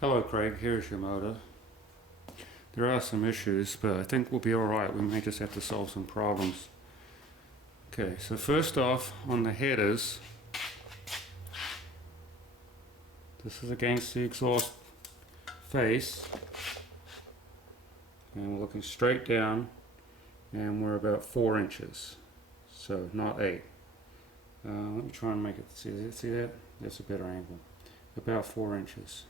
Hello Craig, here's your motor. There are some issues, but I think we'll be alright. We may just have to solve some problems. Okay, so first off, on the headers, this is against the exhaust face, and we're looking straight down, and we're about 4 inches, so not 8. Let me try and make it, see that? That's a better angle. About 4 inches.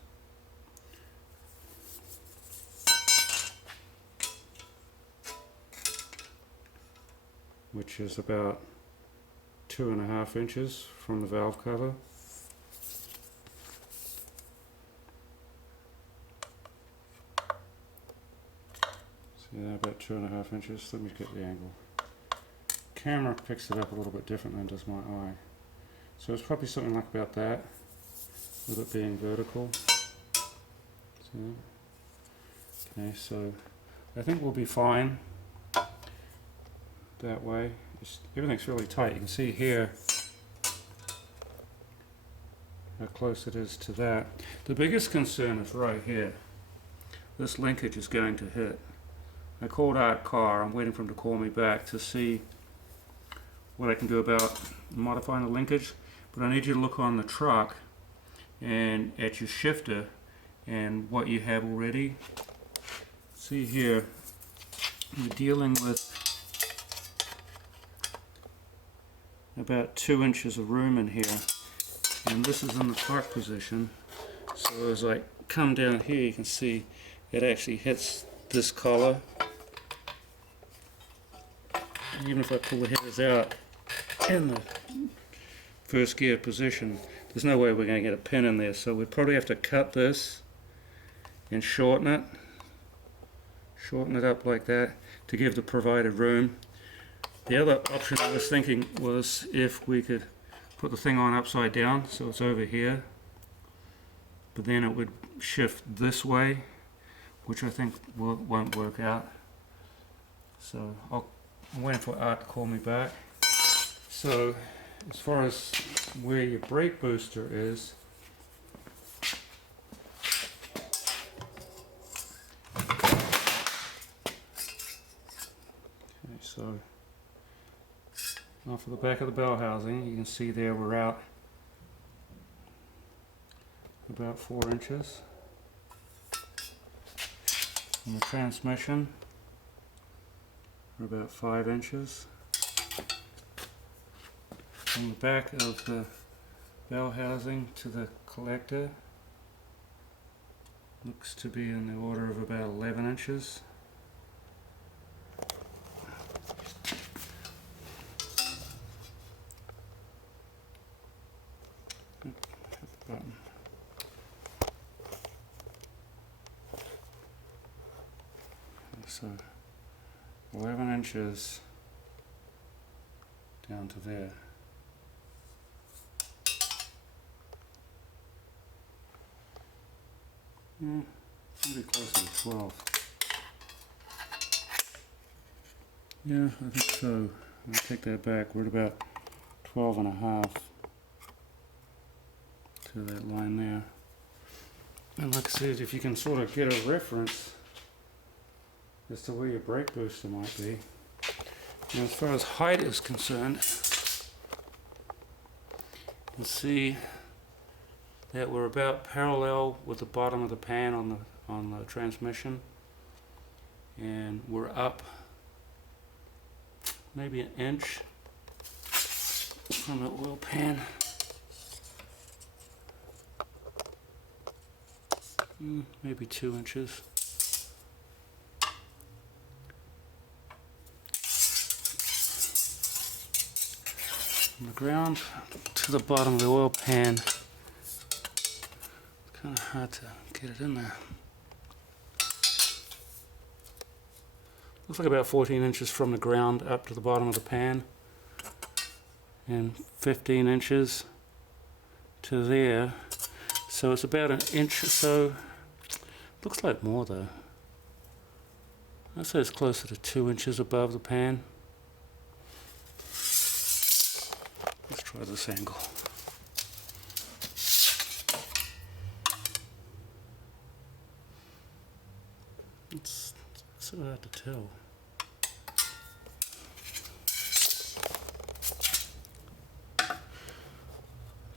Which is about 2.5 inches from the valve cover. See that, about 2.5 inches. Let me get the angle. Camera picks it up a little bit different than does my eye. So it's probably something like about that, with it being vertical. See that? Okay, so I think we'll be fine that way. Everything's really tight. You can see here how close it is to that. The biggest concern is right here. This linkage is going to hit. I called Art Car. I'm waiting for him to call me back to see what I can do about modifying the linkage. But I need you to look on the truck and at your shifter and what you have already. See here, we're dealing with about 2 inches of room in here, and this is in the park position. So as I come down here, you can see it actually hits this collar. And even if I pull the headers out in the first gear position, there's no way we're going to get a pin in there, so we'd probably have to cut this and shorten it up like that to give the provided room. The other option I was thinking was if we could put the thing on upside down, so it's over here, but then it would shift this way, which I think won't work out. So I'm waiting for Art to call me back. So as far as where your brake booster is, okay, so off of the back of the bell housing, you can see there we're out about 4 inches. On the transmission, we're about 5 inches. From the back of the bell housing to the collector, looks to be in the order of about 11 inches. Button. So 11 inches down to there. Maybe closer to 12. Yeah, I think so. I'll take that back. We're at about 12.5 to that line there. And like I said, if you can sort of get a reference as to where your brake booster might be. And as far as height is concerned, you can see that we're about parallel with the bottom of the pan on the transmission, and we're up maybe 1 inch from the oil pan. Maybe 2 inches. From the ground to the bottom of the oil pan, it's kind of hard to get it in there. Looks like about 14 inches from the ground up to the bottom of the pan, and 15 inches to there. So it's about 1 inch or so. Looks like more though. I'd say it's closer to 2 inches above the pan. Let's try this angle. It's so hard to tell.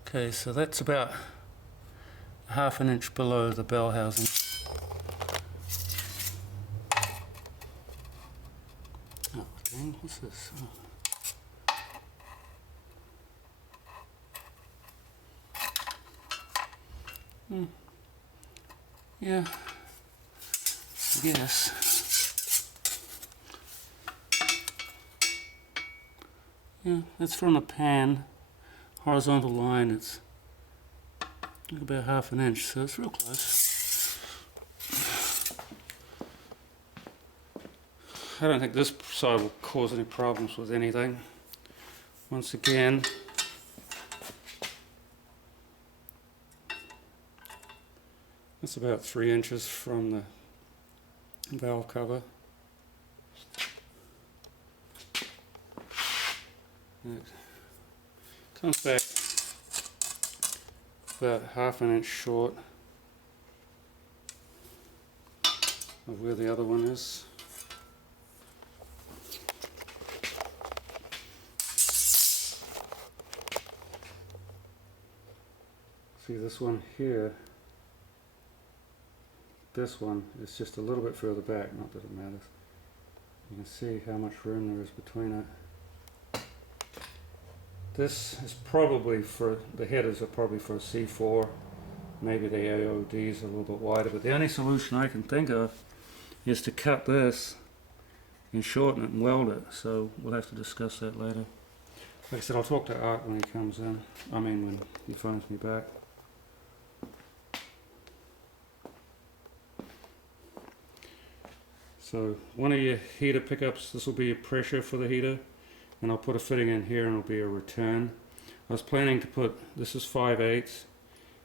Okay, so that's about ½ an inch below the bell housing. Oh dang, what's this? Oh. Yeah, I guess. Yeah, that's from the pan. Horizontal line, it's about ½ an inch, so it's real close. I don't think this side will cause any problems with anything. Once again, it's about 3 inches from the valve cover. It comes back about ½ an inch short of where the other one is. See, this one here, this one is just a little bit further back, not that it matters. You can see how much room there is between it. This is probably for, the headers are probably for a C4, maybe the AODs are a little bit wider, but the only solution I can think of is to cut this and shorten it and weld it, so we'll have to discuss that later. Like I said, I'll talk to Art when he comes in, when he phones me back. So one of your heater pickups, this will be your pressure for the heater, and I'll put a fitting in here and it'll be a return. I was planning to put, this is 5/8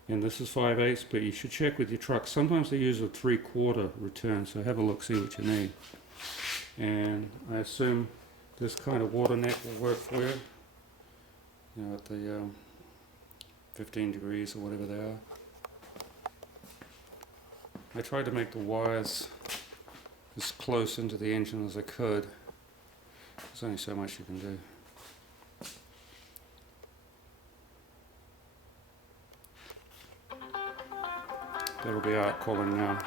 and this is 5/8, but you should check with your truck. Sometimes they use a 3/4 return, so have a look, see what you need. And I assume this kind of water neck will work for you, you know, at the 15 degrees or whatever they are. I tried to make the wires as close into the engine as I could. There's only so much you can do. That'll be Art calling now.